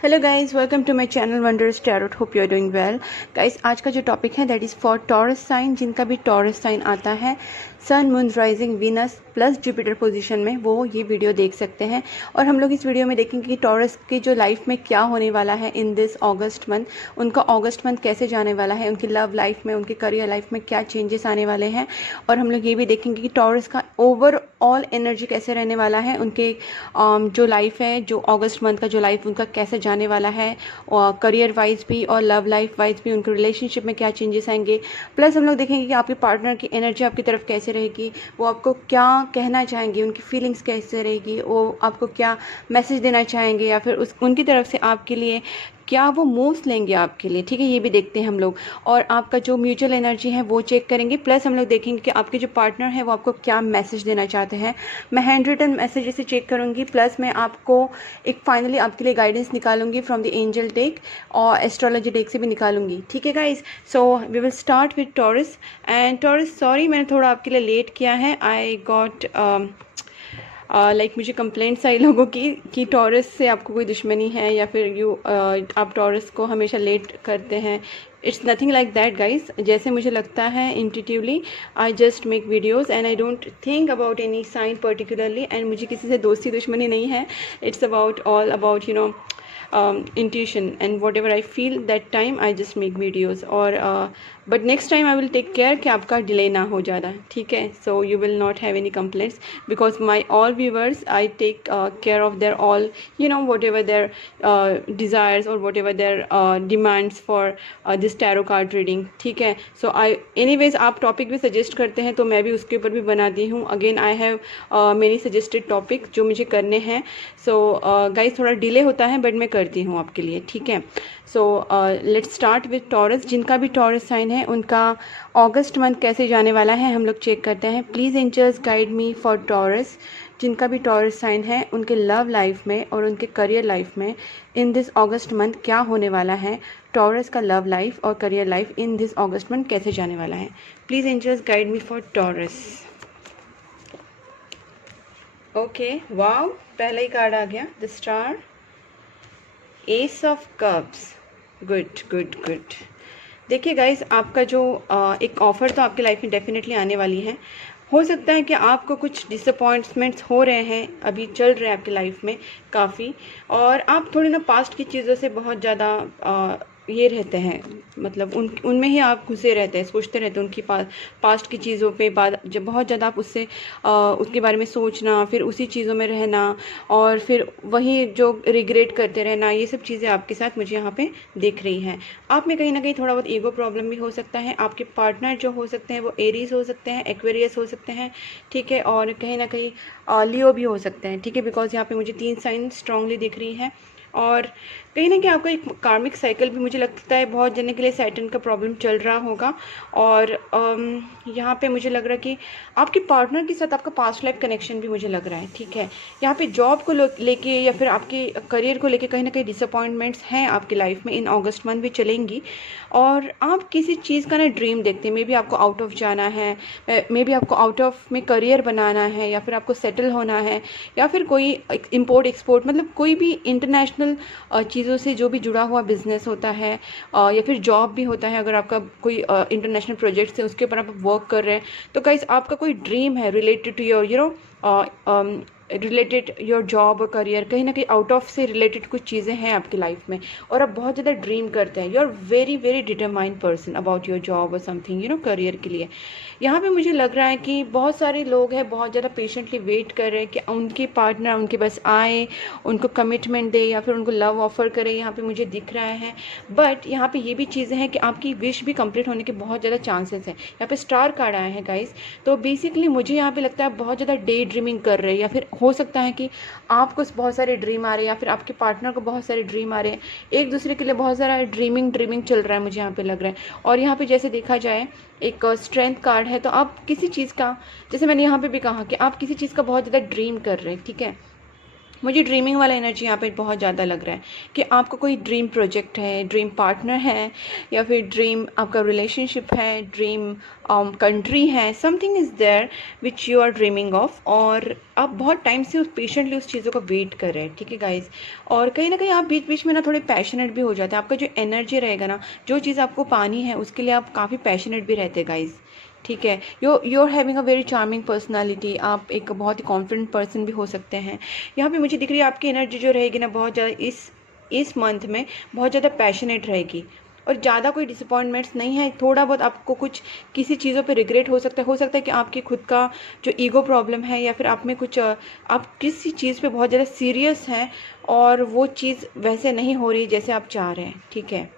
Hello guys, welcome to my channel wonders tarot. Hope you are doing well. Guys, आज का जो topic है that is for Taurus sign. जिनका भी Taurus sign आता है, sun, moon, rising, Venus plus Jupiter position में, वो ये वीडियो देख सकते हैं। और हम लोग इस वीडियो में देखेंगे कि टॉरस की जो लाइफ में क्या होने वाला है इन दिस अगस्त मंथ, उनका अगस्त मंथ कैसे जाने वाला है, उनकी लव लाइफ में, उनकी करियर लाइफ में क्या चेंजेस आने वाले हैं। और हम लोग ये भी देखेंगे कि टॉरस का ओवरऑल एनर्जी कैसे रहने वाला है, उनके जो लाइफ है, जो अगस्त मंथ का जो लाइफ उनका कैसे जाने वाला है, करियर वाइज भी और लव लाइफ वाइज भी, उनके रिलेशनशिप में क्या चेंजेस आएंगे। प्लस हम लोग देखेंगे कि आपके पार्टनर की एनर्जी आपकी तरफ कैसे रहेगी, वो आपको क्या कहना चाहेंगे, उनकी फीलिंग्स कैसे रहेगी, वो आपको क्या मैसेज देना चाहेंगे, या फिर उनकी तरफ से आपके लिए क्या वो मूव्स लेंगे आपके लिए। ठीक है, ये भी देखते हैं हम लोग। और आपका जो म्यूचुअल एनर्जी है वो चेक करेंगे। प्लस हम लोग देखेंगे कि आपके जो पार्टनर है वो आपको क्या मैसेज देना चाहते हैं। मैं हैंड रिटन मैसेज इसे चेक करूँगी, प्लस मैं आपको एक फाइनली आपके लिए गाइडेंस निकालूंगी फ्रॉम द एंजल डेक और एस्ट्रोलॉजी डेक से भी निकालूंगी। ठीक है guys, so we will start with Taurus. And Taurus, sorry मैंने थोड़ा आपके लिए लेट किया है। आई गॉट लाइक मुझे कंप्लेंट्स आई लोगों की कि टॉरस से आपको कोई दुश्मनी है, या फिर आप टॉरस को हमेशा लेट करते हैं। It's nothing like that guys. जैसे मुझे लगता है intuitively, I just make videos and I don't think about any sign particularly. And मुझे किसी से दोस्ती दुश्मनी नहीं है। It's about all about intuition, and whatever I feel that time I just make videos। और but next time I will take care कि आपका डिले ना हो ज़्यादा। ठीक है, so you will not have any complaints because my all viewers I take care of their all whatever their desires or whatever their demands for this tarot card reading। ठीक है, so I anyways आप topic भी suggest करते हैं तो मैं भी उसके ऊपर भी बनाती हूँ। Again I have many suggested topic जो मुझे करने हैं। सो गाइज, थोड़ा डिले होता है बट मैं करती हूँ आपके लिए। ठीक है, so let's start with taurus. जिनका भी टॉरस साइन है उनका अगस्त मंथ कैसे जाने वाला है हम लोग चेक करते हैं। Please angels guide me for Taurus. जिनका भी टॉरस साइन है उनके लव लाइफ में और उनके करियर लाइफ में इन दिस अगस्त मंथ क्या होने वाला है। टॉरस का लव लाइफ और career life in this August month कैसे जाने वाला है। Please angels guide me for Taurus. Okay, wow, पहला ही कार्ड आ गया, the star, ace of cups. Good good good. देखिए गाइस, आपका जो एक ऑफ़र तो आपकी लाइफ में डेफिनेटली आने वाली है। हो सकता है कि आपको कुछ डिसअपॉइंटमेंट्स हो रहे हैं, अभी चल रहे हैं आपकी लाइफ में काफ़ी, और आप थोड़ी ना पास्ट की चीज़ों से बहुत ज़्यादा ये रहते हैं, मतलब उनमें ही आप घुसे रहते हैं, सोचते रहते हैं उनकी पास्ट की चीज़ों पे। बाद जब बहुत ज़्यादा आप उसके बारे में सोचना, फिर उसी चीज़ों में रहना, और फिर वही जो रिग्रेट करते रहना, ये सब चीज़ें आपके साथ मुझे यहाँ पे दिख रही हैं। आप में कहीं ना कहीं थोड़ा बहुत ईगो प्रॉब्लम भी हो सकता है। आपके पार्टनर जो हो सकते हैं वो एरीज हो सकते हैं, एक्वेरियस हो सकते हैं। ठीक है, और कहीं ना कहीं लियो भी हो सकते हैं। ठीक है, बिकॉज यहाँ पे मुझे 3 साइन स्ट्रांगली दिख रही हैं। और कहीं ना कहीं आपका एक कार्मिक साइकिल भी मुझे लगता है बहुत जने के लिए सैटर्न का प्रॉब्लम चल रहा होगा। और यहाँ पे मुझे लग रहा है कि आपके पार्टनर के साथ आपका पास्ट लाइफ कनेक्शन भी मुझे लग रहा है। ठीक है, यहाँ पे जॉब को लेके या फिर आपके करियर को लेके कहीं ना कहीं डिसअपॉइंटमेंट्स हैं आपकी लाइफ में, इन अगस्त मंथ भी चलेंगी। और आप किसी चीज़ का ना ड्रीम देखते हैं, मे बी आपको आउट ऑफ जाना है, मे बी आपको आउट ऑफ में करियर बनाना है, या फिर आपको सेटल होना है, या फिर कोई इम्पोर्ट एक्सपोर्ट, मतलब कोई भी इंटरनेशनल चीज़ों से जो भी जुड़ा हुआ बिजनेस होता है, या फिर जॉब भी होता है। अगर आपका कोई इंटरनेशनल प्रोजेक्ट्स है उसके ऊपर आप वर्क कर रहे हैं, तो गाइस आपका कोई ड्रीम है related to your related your job और करियर, कहीं ना कहीं आउट ऑफ से रिलेटेड कुछ चीज़ें हैं आपकी लाइफ में, और आप बहुत ज़्यादा ड्रीम करते हैं। You are very very determined person about your job और समथिंग करियर के लिए। यहाँ पे मुझे लग रहा है कि बहुत सारे लोग हैं बहुत ज़्यादा पेशेंटली वेट कर रहे हैं कि उनके पार्टनर उनके पास आए, उनको कमिटमेंट दे, या फिर उनको लव ऑफर करे। यहाँ पे मुझे दिख रहा है, बट यहाँ पे ये भी चीज़ें हैं कि आपकी विश भी कंप्लीट होने के बहुत ज़्यादा चांसेस हैं। यहाँ पे स्टार कार्ड आए हैं गाइस, तो बेसिकली मुझे यहाँ पे लगता है बहुत ज़्यादा डे ड्रीमिंग कर रहे हैं, या फिर हो सकता है कि आपको बहुत सारे ड्रीम आ रहे हैं, या फिर आपके पार्टनर को बहुत सारे ड्रीम आ रहे हैं। एक दूसरे के लिए बहुत सारा ड्रीमिंग चल रहा है, मुझे यहाँ पे लग रहा है। और यहाँ पे जैसे देखा जाए एक स्ट्रेंथ कार्ड है, तो आप किसी चीज़ का, जैसे मैंने यहाँ पे भी कहा कि आप किसी चीज़ का बहुत ज़्यादा ड्रीम कर रहे हैं। ठीक है, मुझे ड्रीमिंग वाला एनर्जी यहाँ पे बहुत ज़्यादा लग रहा है कि आपका कोई ड्रीम प्रोजेक्ट है, ड्रीम पार्टनर है, या फिर ड्रीम आपका रिलेशनशिप है, ड्रीम कंट्री है, something is there which you are dreaming of, और आप बहुत टाइम से पेशेंटली उस चीज़ों को वेट कर रहे हैं, ठीक है गाइज। और कहीं ना कहीं आप बीच बीच में ना थोड़े पैशनेट भी हो जाते हैं। आपका जो एनर्जी रहेगा ना, जो चीज़ आपको पानी है उसके लिए आप काफ़ी पैशनेट भी रहते हैं गाइज, ठीक है। You are having a very charming personality, आप एक बहुत ही कॉन्फिडेंट पर्सन भी हो सकते हैं। यहाँ पे मुझे दिख रही है आपकी एनर्जी जो रहेगी ना बहुत ज़्यादा इस मंथ में बहुत ज़्यादा पैशनेट रहेगी, और ज़्यादा कोई डिसअपॉइंटमेंट्स नहीं है। थोड़ा बहुत आपको कुछ किसी चीज़ों पे रिग्रेट हो सकता है कि आपकी खुद का जो ईगो प्रॉब्लम है, या फिर आप में कुछ आप किसी चीज़ पे बहुत ज़्यादा सीरियस हैं और वो चीज़ वैसे नहीं हो रही जैसे आप चाह रहे हैं, ठीक है।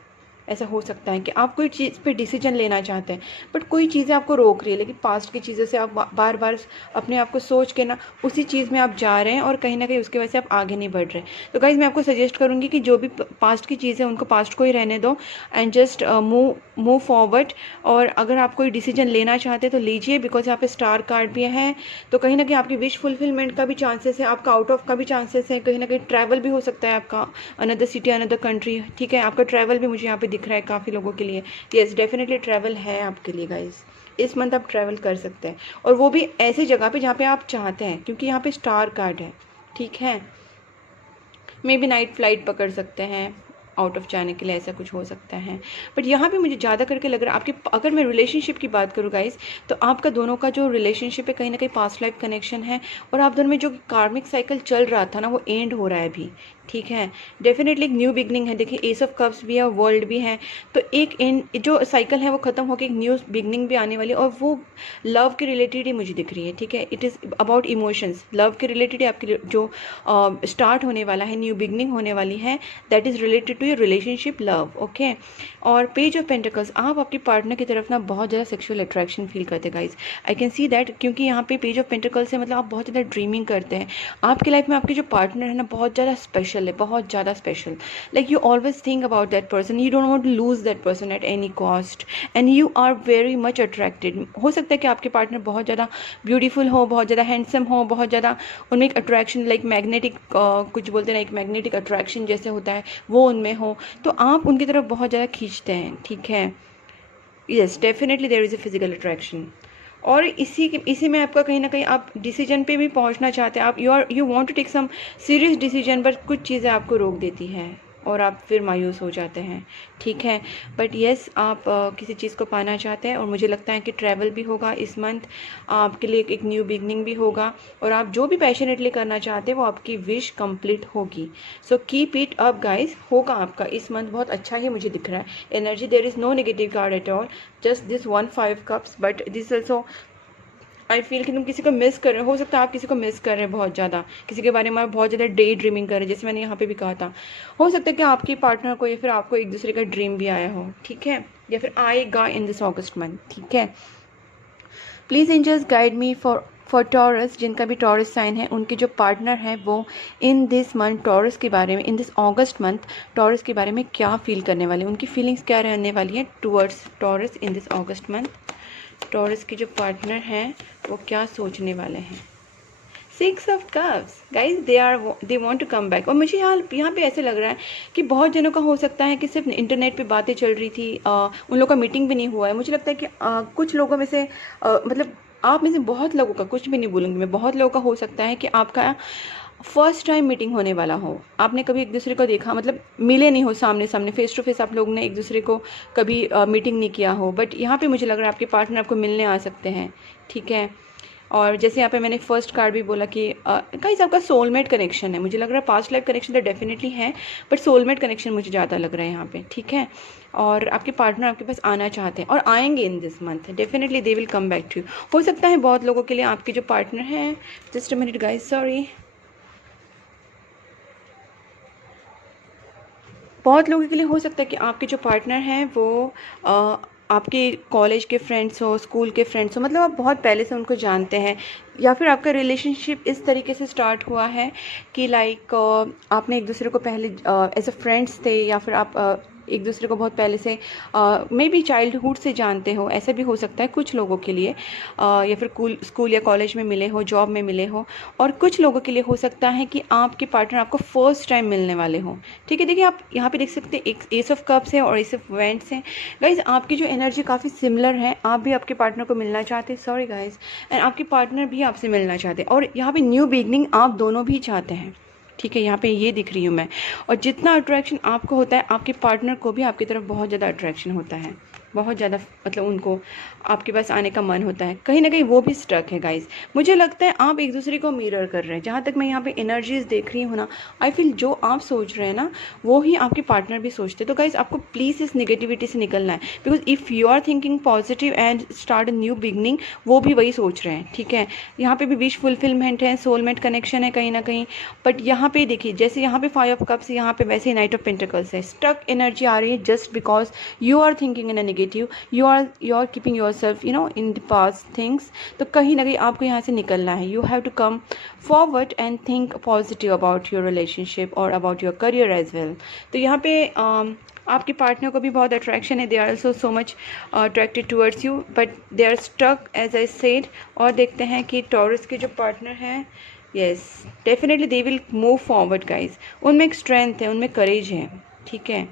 ऐसा हो सकता है कि आप कोई चीज़ पे डिसीजन लेना चाहते हैं बट कोई चीज़ें आपको रोक रही है, लेकिन पास्ट की चीज़ों से आप बार बार अपने आप को सोच के ना उसी चीज़ में आप जा रहे हैं और कहीं ना कहीं उसकी वजह से आप आगे नहीं बढ़ रहे। तो गाइज मैं आपको सजेस्ट करूँगी कि जो भी पास्ट की चीज़ें उनको पास्ट को ही रहने दो एंड जस्ट मूव फॉरवर्ड। और अगर आप कोई डिसीजन लेना चाहते हैं तो लीजिए, बिकॉज यहाँ पे स्टार कार्ड भी है, तो कहीं ना कहीं आपकी विश फुलफिलमेंट का भी चांसेस है, आपका आउट ऑफ का भी चांसेस है, कहीं ना कहीं ट्रैवल भी हो सकता है आपका, अनदर सिटी अनदर कंट्री, ठीक है। आपका ट्रैवल भी मुझे यहाँ पे दिख रहा है काफ़ी लोगों के लिए। यस, डेफिनेटली ट्रैवल है आपके लिए गाइज, इस मंथ आप ट्रैवल कर सकते हैं, और वो भी ऐसी जगह पे जहाँ पे आप चाहते हैं, क्योंकि यहाँ पे स्टार कार्ड है, ठीक है। मे बी नाइट फ्लाइट पकड़ सकते हैं आउट ऑफ जाने के लिए, ऐसा कुछ हो सकता है। बट यहाँ पे मुझे ज़्यादा करके लग रहा है आपकी, अगर मैं रिलेशनशिप की बात करूँ गाइस, तो आपका दोनों का जो रिलेशनशिप है कहीं ना कहीं पास्ट लाइफ कनेक्शन है, और आप दोनों में जो कार्मिक साइकिल चल रहा था ना वो एंड हो रहा है अभी, ठीक है। डेफिनेटली एक न्यू बिगनिंग है। देखिए एस ऑफ कप्स भी है, वर्ल्ड भी है, तो एक एंड जो साइकिल है वो ख़त्म होकर एक न्यू बिगनिंग भी आने वाली है, और वो लव के रिलेटेड ही मुझे दिख रही है, ठीक है। It is about emotions, love के रिलेटेड आपकी जो स्टार्ट होने वाला है, न्यू बिगनिंग होने वाली है, that is related to your relationship love, okay. और पेज ऑफ पेंटिकल्स, आप आपके पार्टनर की तरफ ना बहुत ज़्यादा सेक्सुअल अट्रैक्शन फील करते हैं guys, I can see that, क्योंकि यहाँ पे पेज ऑफ पेंटिकल्स से मतलब आप बहुत ज़्यादा ड्रीमिंग करते हैं। आपकी लाइफ में आपके जो पार्टनर है ना बहुत ज़्यादा स्पेशल है, बहुत ज़्यादा special, like you always think about that person, you don't want to lose that person at any cost, and you are very much attracted. हो सकता है कि आपके पार्टनर बहुत ज़्यादा ब्यूटीफुल हो, बहुत ज़्यादा हैंडसम हो, बहुत ज़्यादा उनमें एक अट्रैक्शन, लाइक मैग्नेटिक कुछ बोलते हैं ना, एक मैग्नेटिक अट्रैक्शन जैसे होता है वो उनमें हो, तो आप उनकी तरफ बहुत ज़्यादा खींचते हैं, ठीक है। Yes, definitely there is a physical attraction, और इसी में आपका कहीं ना कहीं आप डिसीजन पे भी पहुंचना चाहते हैं, आप you want to take some serious decision, but कुछ चीज़ें आपको रोक देती हैं और आप फिर मायूस हो जाते हैं, ठीक है। बट येस, आप किसी चीज़ को पाना चाहते हैं, और मुझे लगता है कि ट्रैवल भी होगा इस मंथ आपके लिए, एक न्यू बिगनिंग भी होगा, और आप जो भी पैशनेटली करना चाहते हैं वो आपकी विश कंप्लीट होगी। So keep it up guys, होगा आपका इस मंथ बहुत अच्छा ही मुझे दिख रहा है energy. There is no negative card at all, just this 1 5 cups, but this also I feel कि तुम किसी को मिस कर रहे हो सकता है आप किसी को मिस कर रहे हैं बहुत ज़्यादा, किसी के बारे में आप बहुत ज़्यादा डे ड्रीमिंग कर रहे हैं, जैसे मैंने यहाँ पे भी कहा था। हो सकता है कि आपकी पार्टनर को या फिर आपको एक दूसरे का ड्रीम भी आया हो, ठीक है, या फिर आएगा इन दिस अगस्त मंथ, ठीक है। Please angels guide me for Taurus, जिनका भी टॉरस साइन है, उनके जो पार्टनर है वो इन दिस मंथ टॉरस के बारे में, इन दिस अगस्त मंथ टॉरस के बारे में क्या फील करने वाले, उनकी फीलिंग्स क्या रहने वाली है towards taurus in this August month. Taurus के जो पार्टनर हैं वो क्या सोचने वाले हैं। 6 of cups guys, they want to come back, और मुझे यहाँ पे ऐसे लग रहा है कि बहुत जनों का हो सकता है कि सिर्फ इंटरनेट पे बातें चल रही थी, उन लोगों का मीटिंग भी नहीं हुआ है। मुझे लगता है कि कुछ लोगों में से मतलब आप में से बहुत लोगों का, कुछ भी नहीं बोलूँगी मैं, बहुत लोगों का हो सकता है कि आपका फर्स्ट टाइम मीटिंग होने वाला हो, आपने कभी एक दूसरे को देखा, मतलब मिले नहीं हो सामने सामने, फेस टू फेस आप लोगों ने एक दूसरे को कभी मीटिंग नहीं किया हो, बट यहाँ पे मुझे लग रहा है आपके पार्टनर आपको मिलने आ सकते हैं, ठीक है। और जैसे यहाँ पे मैंने फर्स्ट कार्ड भी बोला कि गाइस आपका सोलमेट कनेक्शन है, मुझे लग रहा है पास्ट लाइफ कनेक्शन तो डेफिनेटली है, बट सोलमेट कनेक्शन मुझे ज़्यादा लग रहा है यहाँ पे, ठीक है। और आपके पार्टनर आपके पास आना चाहते हैं और आएंगे in this month, definitely they will come back to you. हो सकता है बहुत लोगों के लिए आपके जो पार्टनर हैं, just a minute guys, sorry, बहुत लोगों के लिए हो सकता है कि आपके जो पार्टनर हैं वो आपके कॉलेज के फ्रेंड्स हो, स्कूल के फ्रेंड्स हो, मतलब आप बहुत पहले से उनको जानते हैं, या फिर आपका रिलेशनशिप इस तरीके से स्टार्ट हुआ है कि लाइक आपने एक दूसरे को पहले एज अ फ्रेंड्स थे, या फिर आप एक दूसरे को बहुत पहले से मे बी चाइल्डहुड से जानते हो, ऐसा भी हो सकता है कुछ लोगों के लिए, या फिर स्कूल या कॉलेज में मिले हो, जॉब में मिले हो। और कुछ लोगों के लिए हो सकता है कि आपके पार्टनर आपको फर्स्ट टाइम मिलने वाले हो। ठीक है, देखिए आप यहाँ पे देख सकते हैं एक एस ऑफ कप्स है और एस ऑफ वेंट्स है। गाइज आपकी जो एनर्जी काफ़ी सिमिलर है, आप भी आपके पार्टनर को मिलना चाहते हैं, सॉरी गाइज, एंड आपके पार्टनर भी आपसे मिलना चाहते हैं, और यहाँ पे न्यू बिगनिंग आप दोनों भी चाहते हैं। ठीक है, यहाँ पे ये दिख रही हूँ मैं। और जितना अट्रैक्शन आपको होता है, आपके पार्टनर को भी आपकी तरफ बहुत ज़्यादा अट्रैक्शन होता है, बहुत ज़्यादा, मतलब उनको आपके पास आने का मन होता है। कहीं ना कहीं वो भी स्टक है गाइज। मुझे लगता है आप एक दूसरे को मिरर कर रहे हैं। जहाँ तक मैं यहाँ पे एनर्जीज देख रही हूँ ना, आई फील जो आप सोच रहे हैं ना, वो ही आपके पार्टनर भी सोचते हैं। तो गाइज आपको प्लीज़ इस निगेटिविटी से निकलना है, because if you are thinking positive and start a new beginning, वो भी वही सोच रहे हैं। ठीक है, यहाँ पे भी विश फुलफिलमेंट है, सोलमेट कनेक्शन है कहीं ना कहीं। बट यहाँ पे देखिए, जैसे यहाँ पे 5 ऑफ कप्स, यहाँ पे वैसे नाइट ऑफ पेंटिकल्स है। स्टक एनर्जी आ रही है just because you are thinking in a negative, you are keeping yourself in the past things. तो कहीं ना कहीं आपको यहाँ से निकलना है। You have to come forward and think positive about your relationship और about your career as well. तो यहाँ पे आपके पार्टनर को भी बहुत अट्रैक्शन है, they are also so much attracted towards you, but they are stuck as I said. और देखते हैं कि टॉरस के जो पार्टनर हैं, yes definitely they will move forward guys. उनमें एक स्ट्रेंथ है, उनमें करेज है। ठीक है,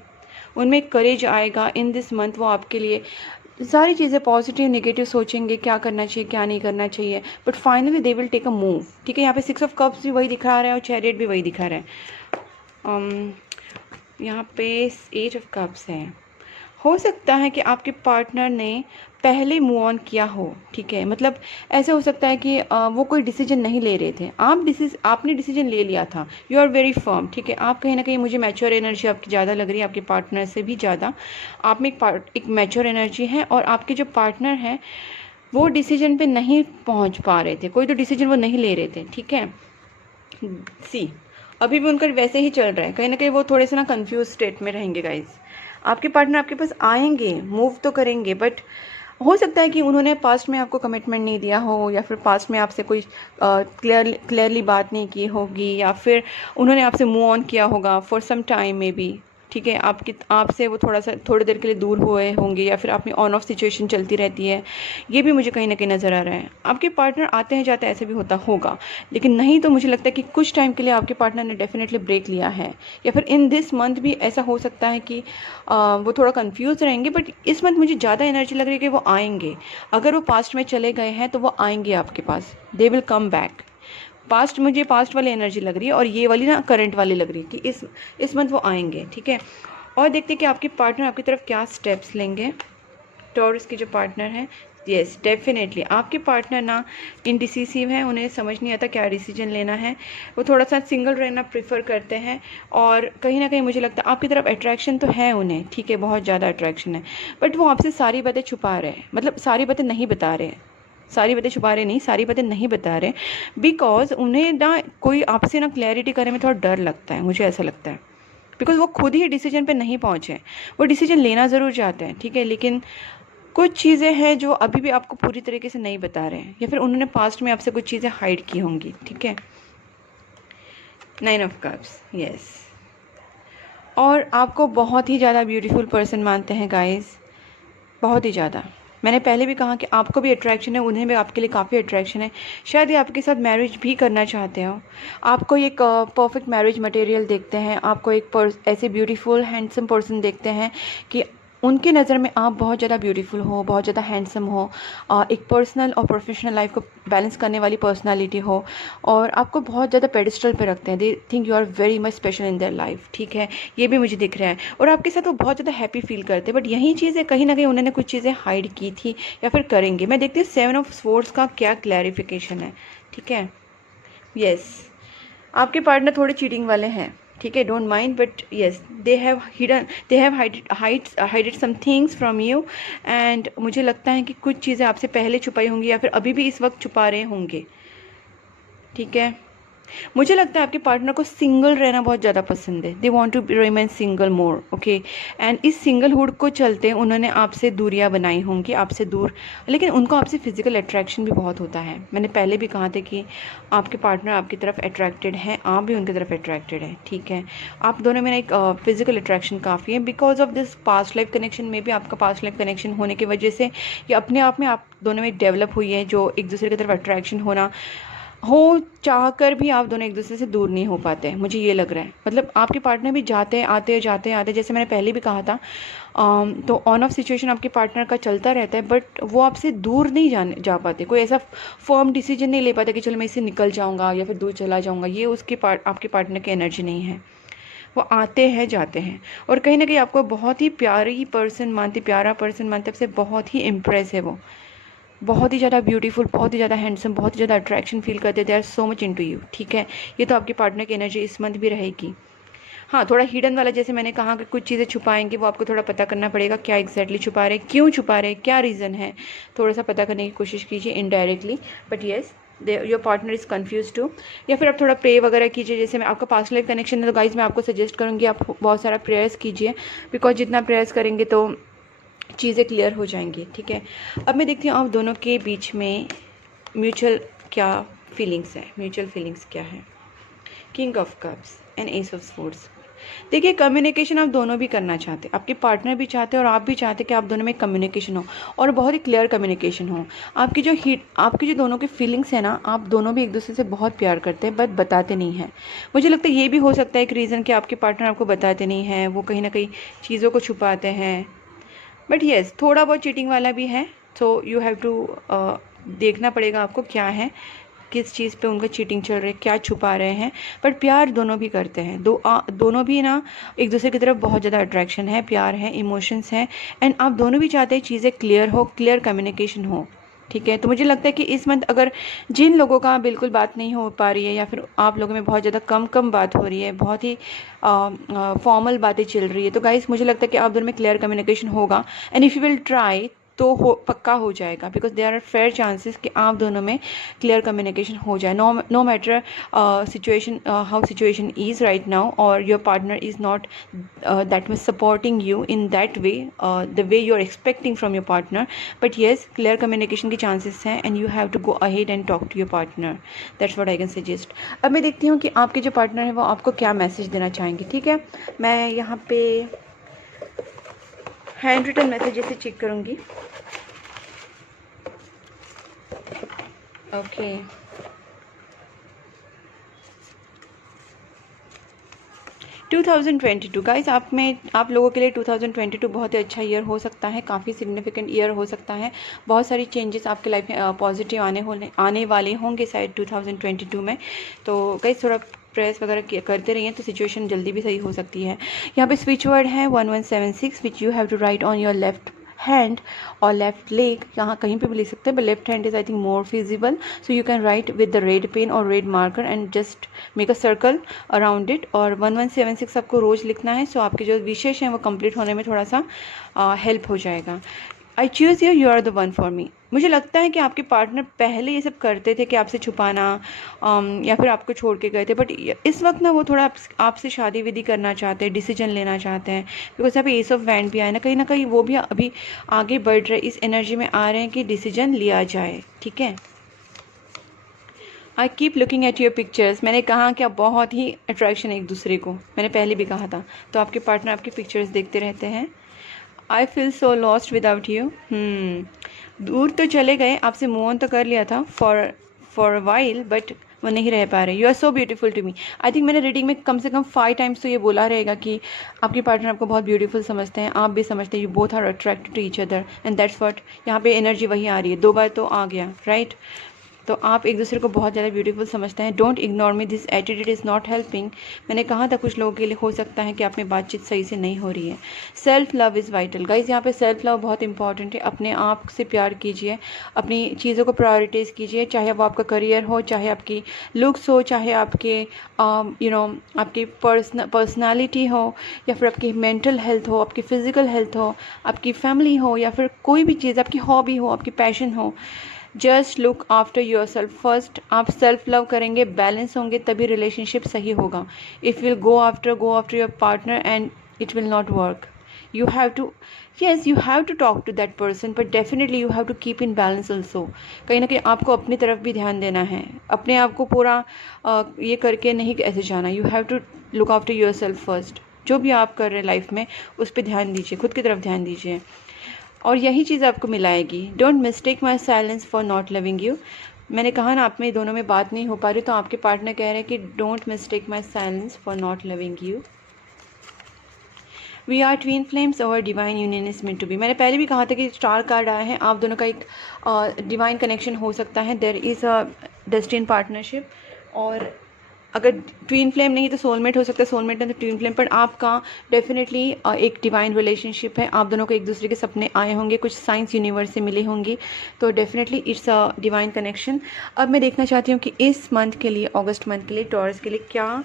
उनमें करेज आएगा इन दिस मंथ। वो आपके लिए सारी चीज़ें पॉजिटिव नेगेटिव सोचेंगे, क्या करना चाहिए क्या नहीं करना चाहिए, but finally they will take a move. ठीक है, यहाँ पे 6 ऑफ कप्स भी वही दिखा रहा है और चैरियट भी वही दिखा रहा है। यहाँ पे 8 ऑफ कप्स है। हो सकता है कि आपके पार्टनर ने पहले मूव ऑन किया हो। ठीक है, मतलब ऐसा हो सकता है कि वो कोई डिसीजन नहीं ले रहे थे, आपने डिसीजन ले लिया था। You are very firm. ठीक है, आप कहीं ना कहीं, मुझे मैच्योर एनर्जी आपकी ज़्यादा लग रही है, आपके पार्टनर से भी ज़्यादा। आप में एक मैच्योर एनर्जी है, और आपके जो पार्टनर हैं वो डिसीजन पे नहीं पहुंच पा रहे थे, कोई तो डिसीजन वो नहीं ले रहे थे। ठीक है, सी अभी भी उनका वैसे ही चल रहा है, कहीं ना कहीं वो थोड़े से ना कंफ्यूज स्टेट में रहेंगे गाइज। आपके पार्टनर आपके पास आएंगे, मूव तो करेंगे, बट हो सकता है कि उन्होंने पास्ट में आपको कमिटमेंट नहीं दिया हो, या फिर पास्ट में आपसे कोई क्लियरली बात नहीं की होगी, या फिर उन्होंने आपसे मूव ऑन किया होगा फॉर सम टाइम में भी। ठीक है, आपसे वो थोड़ी देर के लिए दूर हुए होंगे, या फिर आप में ऑन ऑफ सिचुएशन चलती रहती है। ये भी मुझे कहीं ना कहीं नज़र आ रहा है। आपके पार्टनर आते हैं जाते हैं, ऐसे भी होता होगा, लेकिन नहीं तो मुझे लगता है कि कुछ टाइम के लिए आपके पार्टनर ने डेफिनेटली ब्रेक लिया है, या फिर इन दिस मंथ भी ऐसा हो सकता है कि वो थोड़ा कंफ्यूज रहेंगे। बट इस मंथ मुझे ज़्यादा एनर्जी लग रही है कि वो आएंगे। अगर वो पास्ट में चले गए हैं तो वो आएंगे आपके पास, दे विल कम बैक। मुझे पास्ट वाली एनर्जी लग रही है, और ये वाली ना करंट वाली लग रही है कि इस मंथ वो आएंगे। ठीक है, और देखते हैं कि आपके पार्टनर आपकी तरफ क्या स्टेप्स लेंगे। टॉरस के जो पार्टनर हैं, येस डेफिनेटली आपके पार्टनर ना इनडिसिसिव हैं, उन्हें समझ नहीं आता क्या डिसीजन लेना है। वो थोड़ा सा सिंगल रहना प्रेफर करते हैं, और कहीं ना कहीं मुझे लगता है आपकी तरफ अट्रैक्शन तो है उन्हें। ठीक है, बहुत ज़्यादा अट्रैक्शन है, बट वो आपसे सारी बातें छुपा रहे हैं, मतलब सारी बातें नहीं बता रहे हैं। सारी बातें छुपा रहे नहीं, सारी बातें नहीं बता रहे, बिकॉज उन्हें ना कोई आपसे ना क्लैरिटी करने में थोड़ा डर लगता है, मुझे ऐसा लगता है। बिकॉज वो खुद ही डिसीजन पे नहीं पहुँचे। वो डिसीजन लेना ज़रूर चाहते हैं, ठीक है, लेकिन कुछ चीज़ें हैं जो अभी भी आपको पूरी तरीके से नहीं बता रहे हैं, या फिर उन्होंने पास्ट में आपसे कुछ चीज़ें हाइड की होंगी। ठीक है, 9 ऑफ कप्स, यस। और आपको बहुत ही ज़्यादा ब्यूटीफुल पर्सन मानते हैं गाइस, बहुत ही ज़्यादा। मैंने पहले भी कहा कि आपको भी अट्रैक्शन है, उन्हें भी आपके लिए काफ़ी अट्रैक्शन है। शायद ये आपके साथ मैरिज भी करना चाहते हो। आपको एक परफेक्ट मैरिज मटेरियल देखते हैं, आपको एक ऐसे ब्यूटीफुल हैंडसम पर्सन देखते हैं कि उनकी नज़र में आप बहुत ज़्यादा ब्यूटीफुल हो, बहुत ज़्यादा हैंडसम हो, एक पर्सनल और प्रोफेशनल लाइफ को बैलेंस करने वाली पर्सनालिटी हो, और आपको बहुत ज़्यादा पेडिस्टल पे रखते हैं। They think you are very much special in their life. ठीक है, ये भी मुझे दिख रहा है, और आपके साथ वो बहुत ज़्यादा हैप्पी फील करते हैं। बट यही चीज़ें कहीं ना कहीं उन्होंने कुछ चीज़ें हाइड की थी या फिर करेंगे। मैं देखती हूँ 7 ऑफ स्वॉर्ड्स का क्या क्लैरिफिकेशन है। ठीक है, यस, आपके पार्टनर थोड़े चीटिंग वाले हैं। ठीक है, don't mind, but yes they have hided some things from you, and मुझे लगता है कि कुछ चीज़ें आपसे पहले छुपाई होंगी, या फिर अभी भी इस वक्त छुपा रहे होंगे। ठीक है, मुझे लगता है आपके पार्टनर को सिंगल रहना बहुत ज़्यादा पसंद है। They want to remain single more, okay. And इस सिंगलहुड को चलते उन्होंने आपसे दूरियां बनाई होंगी, आपसे दूर, लेकिन उनको आपसे फिजिकल अट्रैक्शन भी बहुत होता है। मैंने पहले भी कहा था कि आपके पार्टनर आपकी तरफ अट्रैक्टेड है, आप भी उनकी तरफ अट्रैक्टेड है, ठीक है। आप दोनों में एक फिजिकल अट्रैक्शन काफ़ी है। Because of this past life connection में भी, आपका पास्ट लाइफ कनेक्शन होने की वजह से ये अपने आप में आप दोनों में डेवलप हुई है, जो एक दूसरे की तरफ अट्रैक्शन होना हो चाह कर भी आप दोनों एक दूसरे से दूर नहीं हो पाते हैं, मुझे ये लग रहा है। मतलब आपके पार्टनर भी जाते हैं आते जाते आते, जैसे मैंने पहले भी कहा था, तो ऑन ऑफ सिचुएशन आपके पार्टनर का चलता रहता है, बट वो आपसे दूर नहीं जा पाते। कोई ऐसा फर्म डिसीजन नहीं ले पाता कि चलो मैं इससे निकल जाऊंगा या फिर दूर चला जाऊंगा। ये उसके आपके पार्टनर की एनर्जी नहीं है। वो आते हैं जाते हैं, और कहीं ना कहीं आपको बहुत ही प्यारी पर्सन मानते, प्यारा पर्सन मानते, आपसे बहुत ही इम्प्रेस है वो, बहुत ही ज़्यादा ब्यूटीफुल, बहुत ही ज़्यादा हैंडसम, बहुत ही ज़्यादा अट्रैक्शन फील करते, they are so much into you, ठीक है। ये तो आपके पार्टनर की एनर्जी इस मंथ भी रहेगी। हाँ, थोड़ा हिडन वाला, जैसे मैंने कहा कि कुछ चीज़ें छुपाएंगे, वो आपको थोड़ा पता करना पड़ेगा, क्या एग्जैक्टली छुपा रहे, क्यों छुपा रहे, क्या रीज़न है, थोड़ा सा पता करने की कोशिश कीजिए indirectly. But yes, your partner is confuse too. या फिर आप थोड़ा प्रे वगैरह कीजिए, जैसे मैं आपका पास्ट लाइफ कनेक्शन है तो गाइज मैं आपको सजेस्ट करूँगी आप बहुत सारा प्रेयर्स कीजिए, बिकॉज जितना प्रेयर्स करेंगे तो चीज़ें क्लियर हो जाएंगी, ठीक है। अब मैं देखती हूँ आप दोनों के बीच में म्यूचुअल क्या फीलिंग्स है, म्यूचुअल फीलिंग्स क्या है। King of cups and S of swords. देखिए, कम्युनिकेशन आप दोनों भी करना चाहते, आपके पार्टनर भी चाहते हैं और आप भी चाहते कि आप दोनों में कम्युनिकेशन हो, और बहुत ही क्लियर कम्युनिकेशन हो। आपकी जो दोनों की फीलिंग्स है ना, आप दोनों भी एक दूसरे से बहुत प्यार करते हैं, बट बताते नहीं हैं। मुझे लगता है ये भी हो सकता है एक रीज़न कि आपके पार्टनर आपको बताते नहीं हैं, वो कहीं ना कहीं चीज़ों को छुपाते हैं। बट येस, थोड़ा बहुत चीटिंग वाला भी है, सो यू हैव टू देखना पड़ेगा आपको क्या है, किस चीज़ पे उनका चीटिंग चल रही है, क्या छुपा रहे हैं। बट प्यार दोनों भी करते हैं, दोनों भी ना एक दूसरे की तरफ बहुत ज़्यादा अट्रैक्शन है, प्यार है, इमोशंस हैं, एंड आप दोनों भी चाहते हैं चीज़ें क्लियर हो, क्लियर कम्युनिकेशन हो, ठीक है। तो मुझे लगता है कि इस मंथ अगर जिन लोगों का बिल्कुल बात नहीं हो पा रही है, या फिर आप लोगों में बहुत ज़्यादा कम बात हो रही है, बहुत ही फॉर्मल बातें चल रही है, तो गाइस मुझे लगता है कि आप दोनों में क्लियर कम्युनिकेशन होगा, and if you will try तो पक्का हो जाएगा, because there are fair chances कि आप दोनों में क्लियर कम्युनिकेशन हो जाए। No matter situation, how situation is right now, और your partner is not that much supporting you in that way, the way you are expecting from your partner. But yes, clear communication के chances हैं, and you have to go ahead and talk to your partner. That's what I can suggest. अब मैं देखती हूँ कि आपके जो partner है वो आपको क्या मैसेज देना चाहेंगे, ठीक है। मैं यहाँ पे हैंड रिटन मैसेजेस से चेक करूँगी। ओके, टू 2022 गाइस, आप लोगों के लिए 2022 बहुत ही अच्छा ईयर हो सकता है, काफ़ी सिग्निफिकेंट ईयर हो सकता है। बहुत सारी चेंजेस आपके लाइफ में पॉजिटिव आने वाले होंगे शायद 2022 में। तो गाइस थोड़ा प्रेस वगैरह करते रहिए तो सिचुएशन जल्दी भी सही हो सकती है। यहाँ पे स्विच वर्ड है 1176 which you have to write on your left hand और लेफ्ट लेग, यहाँ कहीं पे भी लिख सकते हैं, but left hand is I think more feasible, so you can write with the red pen और red marker and just make a circle around it. और 1176 आपको रोज़ लिखना है, सो आपके जो विशेष हैं वो कंप्लीट होने में थोड़ा सा हेल्प हो जाएगा। I choose you are the one for me. मुझे लगता है कि आपके पार्टनर पहले ये सब करते थे कि आपसे छुपाना या फिर आपको छोड़ के गए थे, बट इस वक्त ना वो थोड़ा आपसे शादी विधि करना चाहते हैं, डिसीजन लेना चाहते हैं, बिकॉज यहाँ पे एस ऑफ वैंड भी आया ना कहीं वो भी अभी आगे बढ़ रहे, इस एनर्जी में आ रहे हैं कि डिसीजन लिया जाए, ठीक है। I keep looking at your pictures. मैंने कहा कि आप बहुत ही अट्रैक्शन है एक दूसरे को, मैंने पहले भी कहा था, तो आपके पार्टनर आपकी पिक्चर्स देखते रहते हैं। I feel so lost without you. दूर तो चले गए, आपसे मूव ऑन तो कर लिया था फॉर अ वाइल, बट वो नहीं रह पा रहे। You are so beautiful to me. I think मैंने रीडिंग में कम से कम 5 टाइम्स तो ये बोला रहेगा कि आपके पार्टनर आपको बहुत ब्यूटीफुल समझते हैं, आप भी समझते हैं, you both are attracted to each other, and that's what, यहाँ पे एनर्जी वही आ रही है, 2 बार तो आ गया, राइट। तो आप एक दूसरे को बहुत ज़्यादा ब्यूटीफुल समझते हैं। Don't ignore me, this attitude is not helping. मैंने कहा था कुछ लोगों के लिए हो सकता है कि आप में बातचीत सही से नहीं हो रही है। Self love is vital guys, यहाँ पे सेल्फ लव बहुत इंपॉर्टेंट है। अपने आप से प्यार कीजिए, अपनी चीज़ों को प्रायोरिटाइज़ कीजिए, चाहे वो आपका करियर हो, चाहे आपकी लुक्स हो, चाहे आपके आपकी पर्सनालिटी हो, या फिर आपकी मेंटल हेल्थ हो, आपकी फ़िज़िकल हेल्थ हो, आपकी फैमिली हो, या फिर कोई भी चीज़, आपकी हॉबी हो, आपकी पैशन हो। Just look after yourself first. आप सेल्फ लव करेंगे, बैलेंस होंगे, तभी रिलेशनशिप सही होगा। If will go after your partner and it will not work. You have to, yes, you have to talk to that person, but definitely you have to keep in balance also। कहीं ना कहीं आपको अपनी तरफ भी ध्यान देना है, अपने आप को पूरा ये करके नहीं ऐसे जाना। You have to look after yourself first. जो भी आप कर रहे हैं लाइफ में उस पर ध्यान दीजिए, खुद की तरफ ध्यान दीजिए, और यही चीज़ आपको मिलाएगी। Don't mistake my silence for not loving you. मैंने कहा ना, आप में दोनों में बात नहीं हो पा रही, तो आपके पार्टनर कह रहे हैं कि don't mistake my silence for not loving you. We are twin flames, और divine union is meant to be. मैंने पहले भी कहा था कि स्टार कार्ड आया है, आप दोनों का एक डिवाइन कनेक्शन हो सकता है। There is a destined partnership, और अगर ट्विन फ्लेम नहीं तो सोलमेट हो सकता है, सोलमेट नहीं तो ट्विन फ्लेम, पर आपका डेफिनेटली एक डिवाइन रिलेशनशिप है। आप दोनों को एक दूसरे के सपने आए होंगे, कुछ साइंस यूनिवर्स से मिली होंगी, तो definitely it's a divine connection. अब मैं देखना चाहती हूँ कि इस मंथ के लिए, अगस्त मंथ के लिए टॉरस के लिए क्या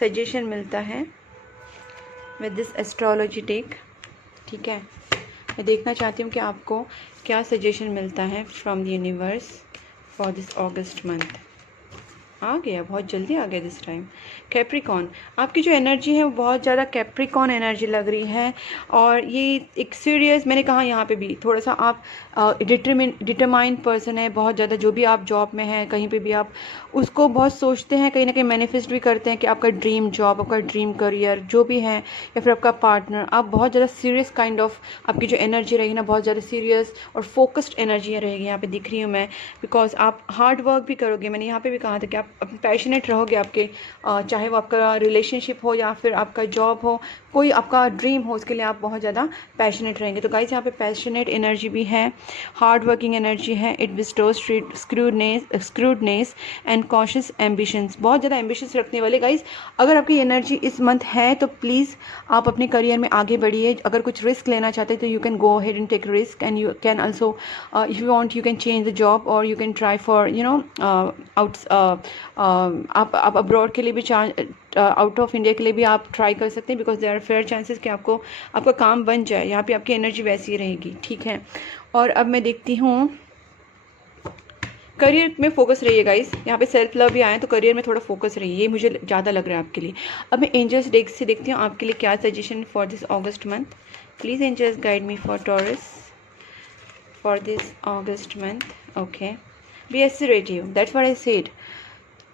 सजेशन मिलता है विद दिस एस्ट्रोलॉजी टेक। ठीक है, मैं देखना चाहती हूँ कि आपको क्या सजेशन मिलता है from the universe for this August month. आ गया, बहुत जल्दी आ गया दिस टाइम। कैप्रिकॉन, आपकी जो एनर्जी है वो बहुत ज़्यादा कैप्रिकॉन एनर्जी लग रही है, और ये एक सीरियस, मैंने कहा यहाँ पे भी थोड़ा सा आप डिटरमाइंड पर्सन है बहुत ज़्यादा। जो भी आप जॉब में हैं, कहीं पे भी आप उसको बहुत सोचते हैं, कहीं ना कहीं मैनिफेस्ट भी करते हैं कि आपका ड्रीम जॉब, आपका ड्रीम करियर जो भी है, या फिर आपका पार्टनर, आप बहुत ज़्यादा सीरियस काइंड ऑफ, आपकी जो एनर्जी रहेगी ना बहुत ज़्यादा सीरियस और फोकस्ड एनर्जी रहेगी, यहाँ पे दिख रही हूँ मैं। बिकॉज आप हार्ड वर्क भी करोगे, मैंने यहाँ पे भी कहा था कि आप पैशनेट रहोगे आपके, चाहे वो आपका रिलेशनशिप हो या फिर आपका जॉब हो, कोई आपका ड्रीम हो, उसके लिए आप बहुत ज़्यादा पैशनेट रहेंगे। तो गाइस यहाँ पे पैशनेट एनर्जी भी है, हार्ड वर्किंग एनर्जी है। इट बिस्टोज स्क्रूडनेस एंड कॉशियस एम्बिशंस, बहुत ज़्यादा एम्बिशंस रखने वाले। गाइस अगर आपकी एनर्जी इस मंथ है तो प्लीज़ आप अपने करियर में आगे बढ़िए। अगर कुछ रिस्क लेना चाहते हैं तो you can go ahead and take risk, and you can also if you want you can change the job, और यू कैन ट्राई फॉर आप अब्रॉड के लिए भी आउट ऑफ इंडिया के लिए भी आप ट्राई कर सकते हैं, because there are fair chances कि आपका काम बन जाए। यहाँ पे आपकी एनर्जी वैसी ही रहेगी। ठीक है, और अब मैं देखती हूँ करियर में फोकस रहिए गाइस। यहाँ पे सेल्फ लव भी आए तो करियर में थोड़ा फोकस रहिए, ये मुझे ज़्यादा लग रहा है आपके लिए। अब मैं एंजल्स डेक से देखती हूँ आपके लिए क्या suggestion for this August month. Please angels guide me for Taurus for this August month. Okay, be assertive, that's what I said.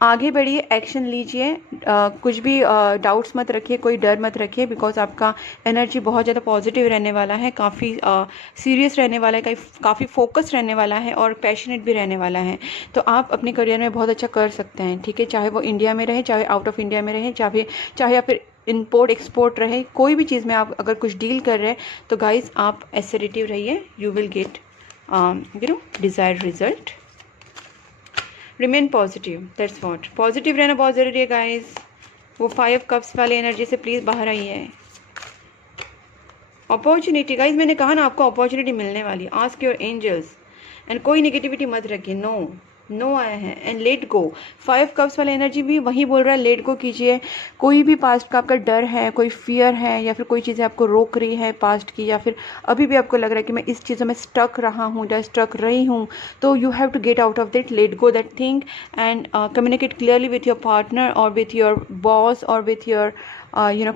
आगे बढ़िए, एक्शन लीजिए, कुछ भी डाउट्स मत रखिए, कोई डर मत रखिए, बिकॉज आपका एनर्जी बहुत ज़्यादा पॉजिटिव रहने वाला है, काफ़ी सीरियस रहने वाला है, काफ़ी फोकस रहने वाला है, और पैशनेट भी रहने वाला है। तो आप अपने करियर में बहुत अच्छा कर सकते हैं। ठीक है, चाहे वो इंडिया में रहे, चाहे आउट ऑफ इंडिया में रहे, चाहे या फिर इम्पोर्ट एक्सपोर्ट रहे, कोई भी चीज़ में आप अगर कुछ डील कर रहे हैं तो गाइज आप एसरेटिव रहिए, you will get desired result. Remain positive, that's what. Positive रहना बहुत ज़रूरी है गाइस। वो 5 कप्स वाली एनर्जी से प्लीज़ बाहर आइए। अपॉर्चुनिटी गाइस, मैंने कहा ना आपको अपॉर्चुनिटी मिलने वाली। आस्क योर एंजल्स, एंड कोई नेगेटिविटी मत रखिए। नो आया है, एंड लेट गो। 5 कप्स वाला एनर्जी भी वही बोल रहा है, लेट गो कीजिए। कोई भी पास्ट का आपका डर है, कोई फियर है, या फिर कोई चीज़ें आपको रोक रही है पास्ट की, या फिर अभी भी आपको लग रहा है कि मैं इस चीज़ों में स्टक रहा हूँ या स्टक रही हूँ, तो you have to get out of that, let go that thing, and communicate clearly with your partner और विथ योर बॉस और विथ योर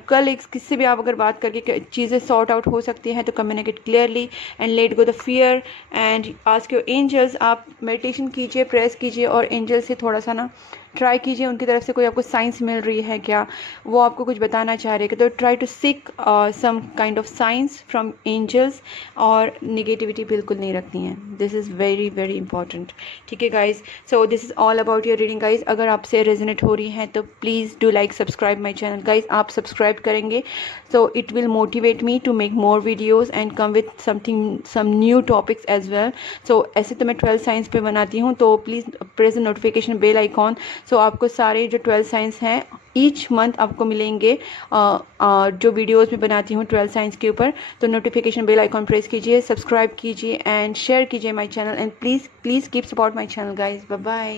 कलीग्स। किससे भी आप अगर बात करके चीज़ें सॉर्ट आउट हो सकती हैं तो communicate clearly and let go the fear, and ask your angels. आप मेडिटेशन कीजिए, प्रेस कीजिए, और एंजल से थोड़ा सा ना ट्राई कीजिए, उनकी तरफ से कोई आपको साइंस मिल रही है क्या, वो आपको कुछ बताना चाह रहे हैं, तो try to seek some kind of signs from angels, और निगेटिविटी बिल्कुल नहीं रखनी है। This is very very important. ठीक है guys, so this is all about your reading guys. अगर आपसे रेजोनेट हो रही है तो please do like subscribe my channel guys. आप सब्सक्राइब करेंगे so it will motivate me to make more videos and come with some new topics as well। so ऐसे तो मैं 12 साइंस पे बनाती हूँ, तो please press the notification bell icon. So आपको सारे जो 12 साइंस हैं ईच मंथ आपको मिलेंगे, जो वीडियोस में बनाती हूँ 12 साइंस के ऊपर। तो नोटिफिकेशन बेल आइकॉन प्रेस कीजिए, सब्सक्राइब कीजिए, एंड शेयर कीजिए my channel, and please keep support my channel guys. Bye bye.